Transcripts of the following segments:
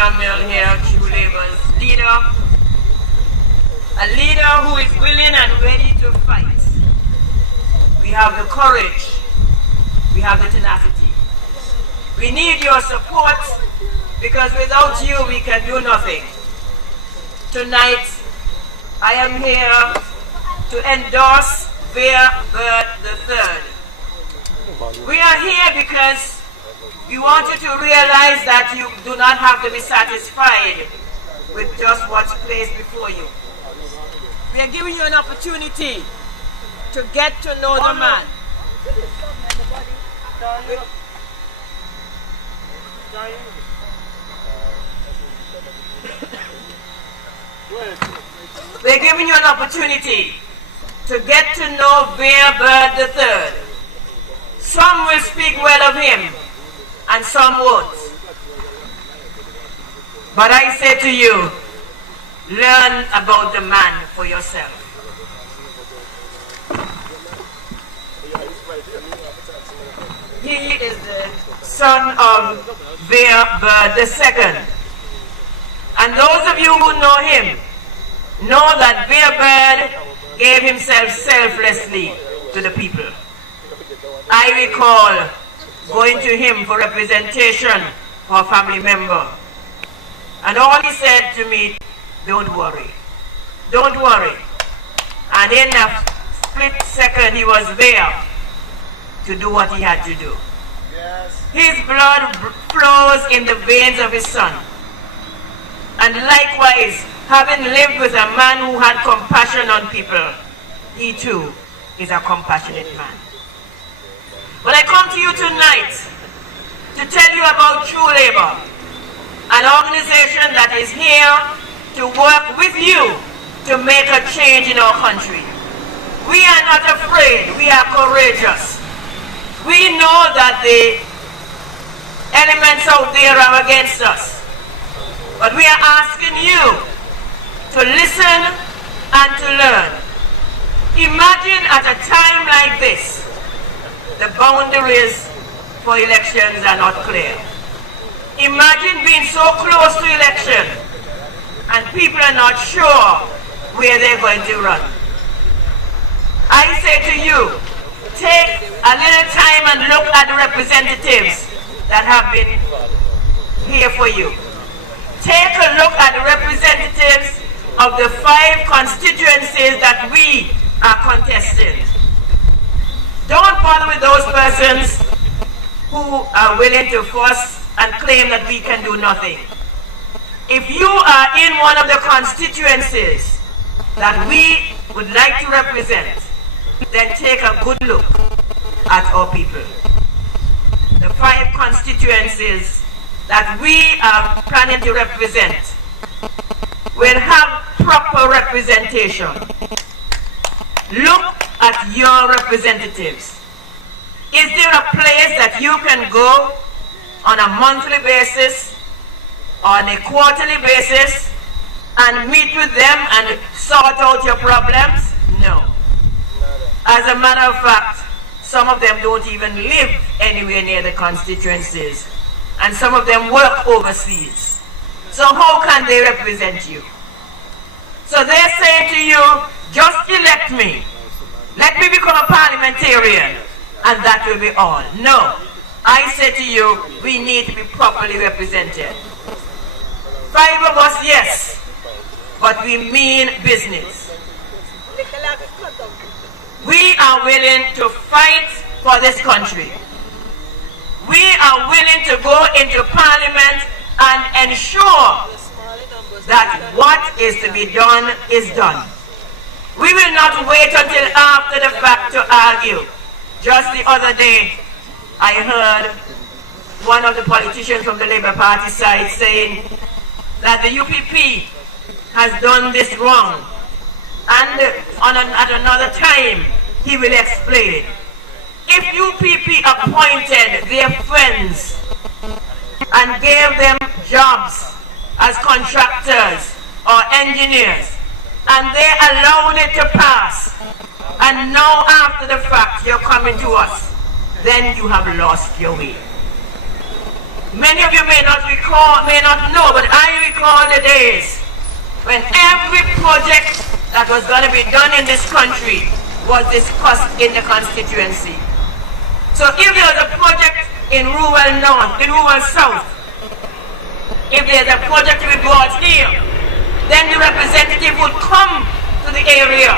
Samuel here, True Labor's leader. A leader who is willing and ready to fight. We have the courage. We have the tenacity. We need your support because without you we can do nothing. Tonight, I am here to endorse Bird III. We are here because we want you to realize that you do not have to be satisfied with just what's placed before you. We are giving you an opportunity to get to know the man. We're giving you an opportunity to get to know Bird III. Some will speak well of him, and some won't. But I say to you, learn about the man for yourself. He is the son of Bird II. And those of you who know him know that Bird gave himself selflessly to the people. I recall going to him for representation for a family member. And all he said to me, don't worry. Don't worry. And in a split second, he was there to do what he had to do. Yes. His blood flows in the veins of his son. And likewise, having lived with a man who had compassion on people, he too is a compassionate man. But I come to you tonight to tell you about True Labor, an organization that is here to work with you to make a change in our country. We are not afraid, we are courageous. We know that the elements out there are against us. But we are asking you to listen and to learn. Imagine at a time like this, the boundaries for elections are not clear. Imagine being so close to election and people are not sure where they're going to run. I say to you, take a little time and look at the representatives that have been here for you. Take a look at the representatives of the 5 constituencies that we are contesting. Don't bother with those persons who are willing to force and claim that we can do nothing. If you are in one of the constituencies that we would like to represent, then take a good look at our people. The 5 constituencies that we are planning to represent will have proper representation. Look at your representatives. Is there a place that you can go on a monthly basis, on a quarterly basis, and meet with them and sort out your problems? No. As a matter of fact, some of them don't even live anywhere near the constituencies, and some of them work overseas. So how can they represent you? So they're saying to you, just elect me. Let me become a parliamentarian, and that will be all. No. I say to you, we need to be properly represented. 5 of us, yes, but we mean business. We are willing to fight for this country. We are willing to go into parliament and ensure that what is to be done is done. We will not wait until after the fact to argue. Just the other day, I heard one of the politicians from the Labour Party side saying that the UPP has done this wrong. And at another time, he will explain. If UPP appointed their friends and gave them jobs as contractors or engineers, and they allowed it to pass, and now after the fact you're coming to us, then you have lost your way. Many of you may not recall, may not know, but I recall the days when every project that was going to be done in this country was discussed in the constituency. So if there was a project in rural north, in rural south, if there's a project to be brought here, then the representative would come to the area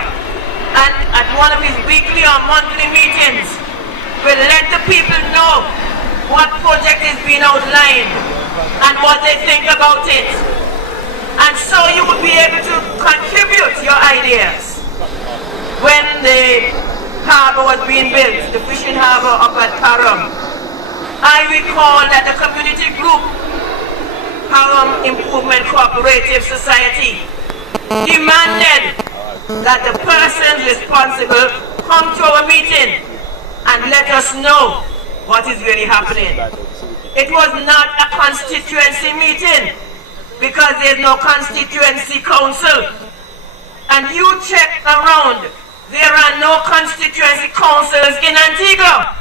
and at one of his weekly or monthly meetings will let the people know what project is being outlined and what they think about it. And so you would be able to contribute your ideas. When the harbour was being built, the fishing harbour up at Param, I recall that the community group, Param Improvement Cooperative Society, demanded that the persons responsible come to our meeting and let us know what is really happening. It was not a constituency meeting because there's no constituency council. And you check around, there are no constituency councils in Antigua.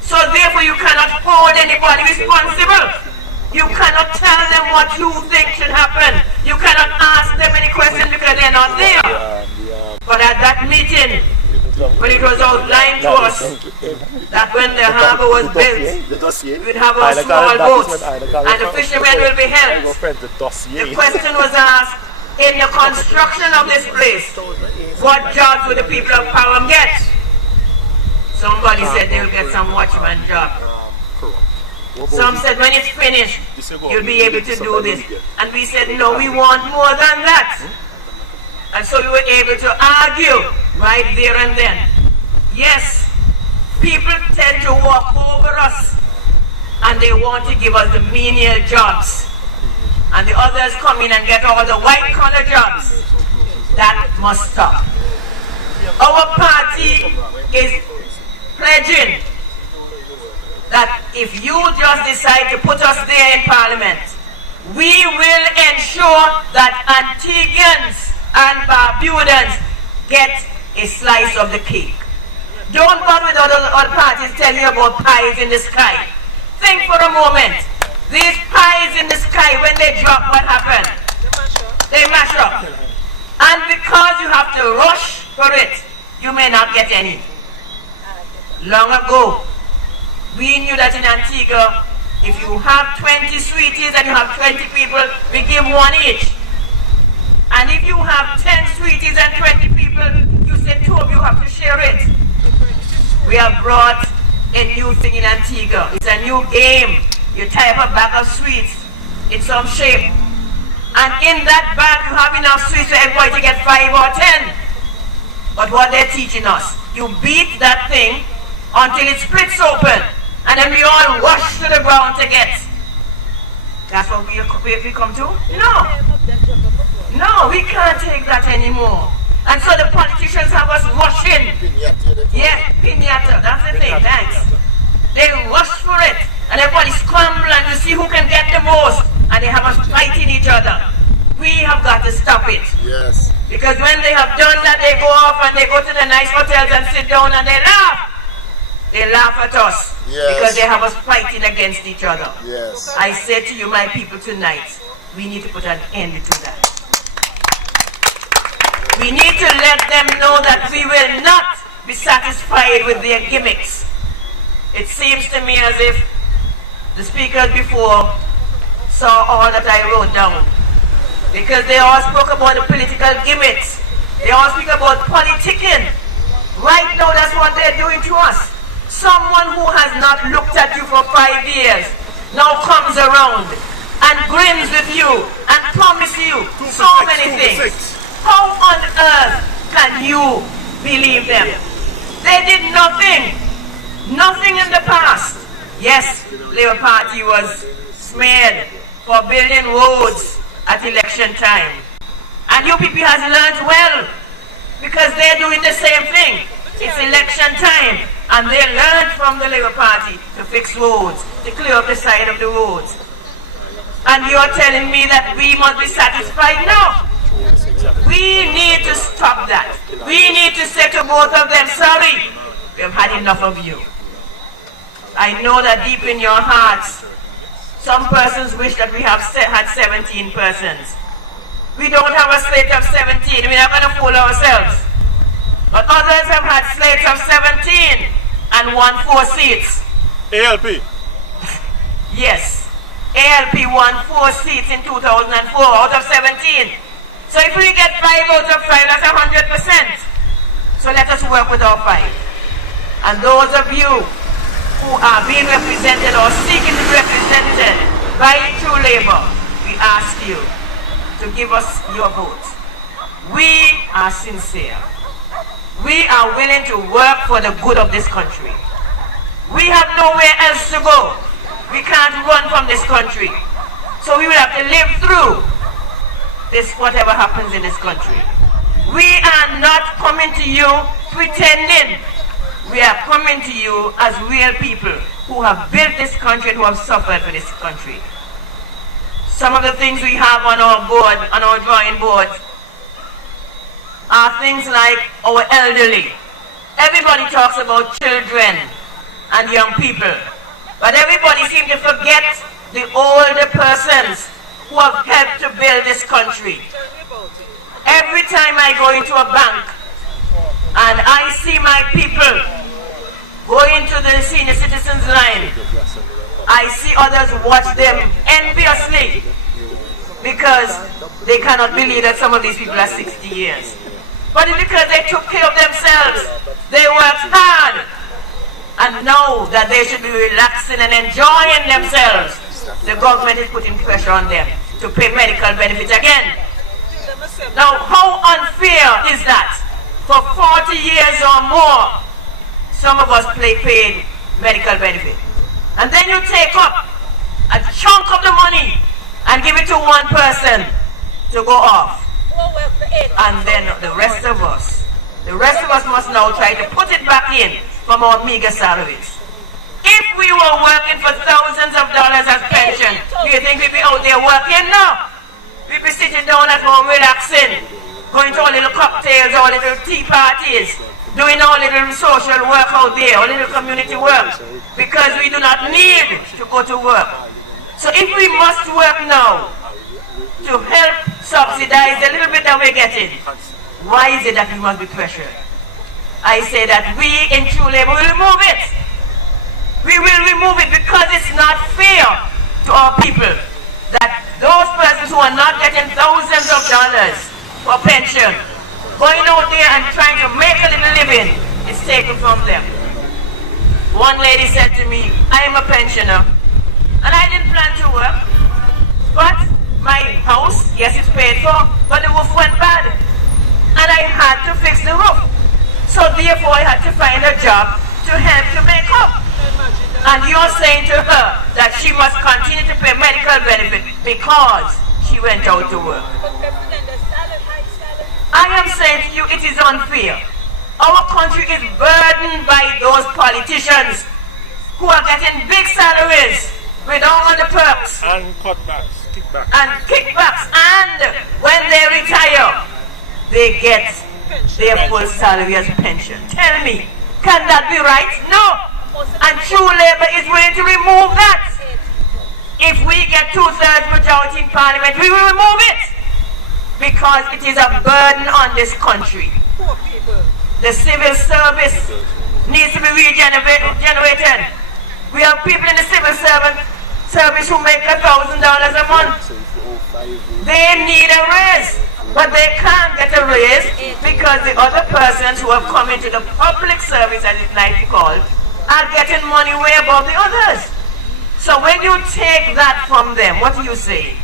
So therefore you cannot hold anybody responsible. You cannot tell them what you think should happen. You cannot ask them any questions because they're not there. But at that meeting, when it was outlined to us that when the harbour was built, we'd have our small boats and the fishermen will be helped. The question was asked, in the construction of this place, what jobs will the people of Param get? Somebody said they will get some watchman job. Some said when it's finished, you'll be able to do this. And we said, no, we want more than that. And so we were able to argue right there and then. Yes, people tend to walk over us and they want to give us the menial jobs. And the others come in and get all the white-collar jobs. That must stop. Our party is pledging that if you just decide to put us there in Parliament, we will ensure that Antiguans and Barbudans get a slice of the cake. Don't bother with other parties telling you about pies in the sky. Think for a moment. These pies in the sky, when they drop, what happens? They mash up. And because you have to rush for it, you may not get any. Long ago, we knew that in Antigua, if you have 20 sweeties and you have 20 people, we give one each. And if you have 10 sweeties and 20 people, you say 2 of you have to share it. We have brought a new thing in Antigua. It's a new game. You tie up a bag of sweets in some shape. And in that bag you have enough sweets for everybody to get 5 or 10. But what they're teaching us, you beat that thing until it splits open. And then we all rush to the ground to get. That's what we come to? No. No, we can't take that anymore. And so the politicians have us rushing. Yeah, piñata, that's the thing, thanks. They rush for it. And everybody scramble and you see who can get the most. And they have us fighting each other. We have got to stop it. Yes. Because when they have done that, they go off and they go to the nice hotels and sit down and they laugh. They laugh at us. Yes. Because they have us fighting against each other. Yes. I say to you, my people, tonight, we need to put an end to that. We need to let them know that we will not be satisfied with their gimmicks. It seems to me as if the speakers before saw all that I wrote down. Because they all spoke about the political gimmicks. They all speak about politicking. Right now, that's what they're doing to us. Someone who has not looked at you for 5 years now comes around and grins with you and promises you so many things. How on earth can you believe them? They did nothing. Nothing in the past. Yes, Labour Party was smeared for building roads at election time. And UPP has learned well because they're doing the same thing. It's election time and they learned from the Labour Party to fix roads, to clear up the side of the roads. And you're telling me that we must be satisfied now? We need to stop that. We need to say to both of them, sorry, we've had enough of you. I know that deep in your hearts, Some persons wish that we had 17 persons. We don't have a slate of 17. We're not going to fool ourselves. But others have had slates of 17 and won 4 seats. ALP? Yes. ALP won 4 seats in 2004 out of 17. So if we get 5 out of 5, that's 100%. So let us work with our 5. And those of you who are being represented or seeking to be represented by True Labour, we ask you to give us your vote. We are sincere. We are willing to work for the good of this country. We have nowhere else to go. We can't run from this country. So we will have to live through this, whatever happens in this country. We are not coming to you pretending. We are coming to you as real people who have built this country and who have suffered for this country. Some of the things we have on our board, on our drawing board, are things like our elderly. Everybody talks about children and young people, but everybody seems to forget the older persons who have helped to build this country. Every time I go into a bank and I see my people go into the senior citizens line, I see others watch them enviously because they cannot believe that some of these people are 60 years. But it's because they took care of themselves. They worked hard. And now that they should be relaxing and enjoying themselves, the government is putting pressure on them to pay medical benefits again. Now, how unfair is that? For 40 years or more, some of us paid medical benefit. And then you take up a chunk of the money and give it to one person to go off. And then the rest of us must now try to put it back in from our meager salaries. If we were working for thousands of dollars as pension, do you think we'd be out there working? No. We'd be sitting down at home relaxing, going to our little cocktails, our little tea parties, doing our little social work out there, our little community work, because we do not need to go to work. So if we must work now to help subsidize the little bit that we're getting, why is it that we must be pressured? I say that we in True Labour will remove it. We will remove it because it's not fair to our people that those persons who are not getting thousands of dollars for pension, going out there and trying to make a little living, is taken from them. One lady said to me, I am a pensioner and I didn't plan to work, but my house, yes, it's paid for, but the roof went bad and I had to fix the roof. So therefore I had to find a job to help to make up. And you're saying to her that she must continue to pay medical benefit because she went out to work. I am saying to you, it is unfair. Our country is burdened by those politicians who are getting big salaries with all the perks. And cutbacks, kickbacks. And kickbacks. And when they retire, they get their full salary as pension. Tell me, can that be right? No. And True Labour is willing to remove that. If we get 2/3 majority in Parliament, we will remove it. Because it is a burden on this country. The civil service needs to be regenerated. We have people in the civil service who make $1,000 a month. They need a raise. But they can't get a raise because the other persons who have come into the public service, as it's like called, are getting money way above the others. So when you take that from them, what are you saying?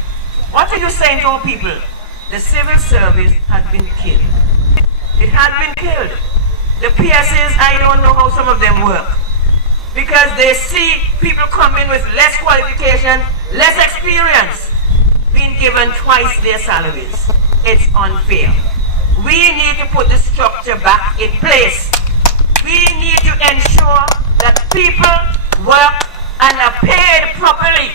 What are you saying to our people? The civil service has been killed. It has been killed. The PSs, I don't know how some of them work. Because they see people coming with less qualification, less experience, being given twice their salaries. It's unfair. We need to put the structure back in place. We need to ensure that people work and are paid properly.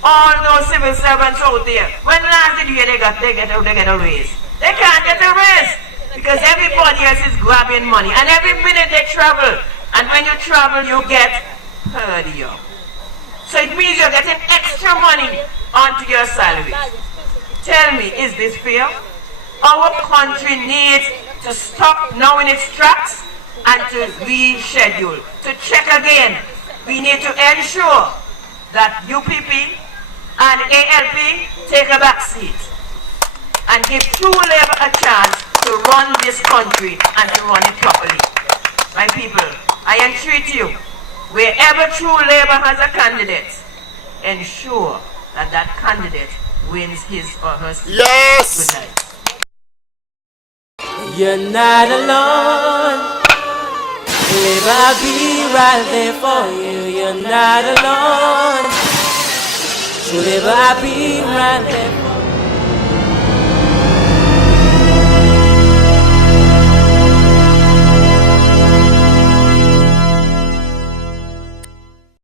All those civil servants out there, when last did you hear they get a raise? They can't get a raise because everybody else is grabbing money. And every minute they travel, and when you travel you get per diem. So it means you're getting extra money onto your salary. Tell me, is this fair? Our country needs to stop now in its tracks and to reschedule, to check again. We need to ensure that UPP and ALP take a back seat and give true labor a chance to run this country and to run it properly. My people, I entreat you, wherever true labor has a candidate, ensure that that candidate wins his or her seat. Yes! Good night. You're not alone. Labor, I'll be right there for you. You're not alone. Labor, I'll be right there for you.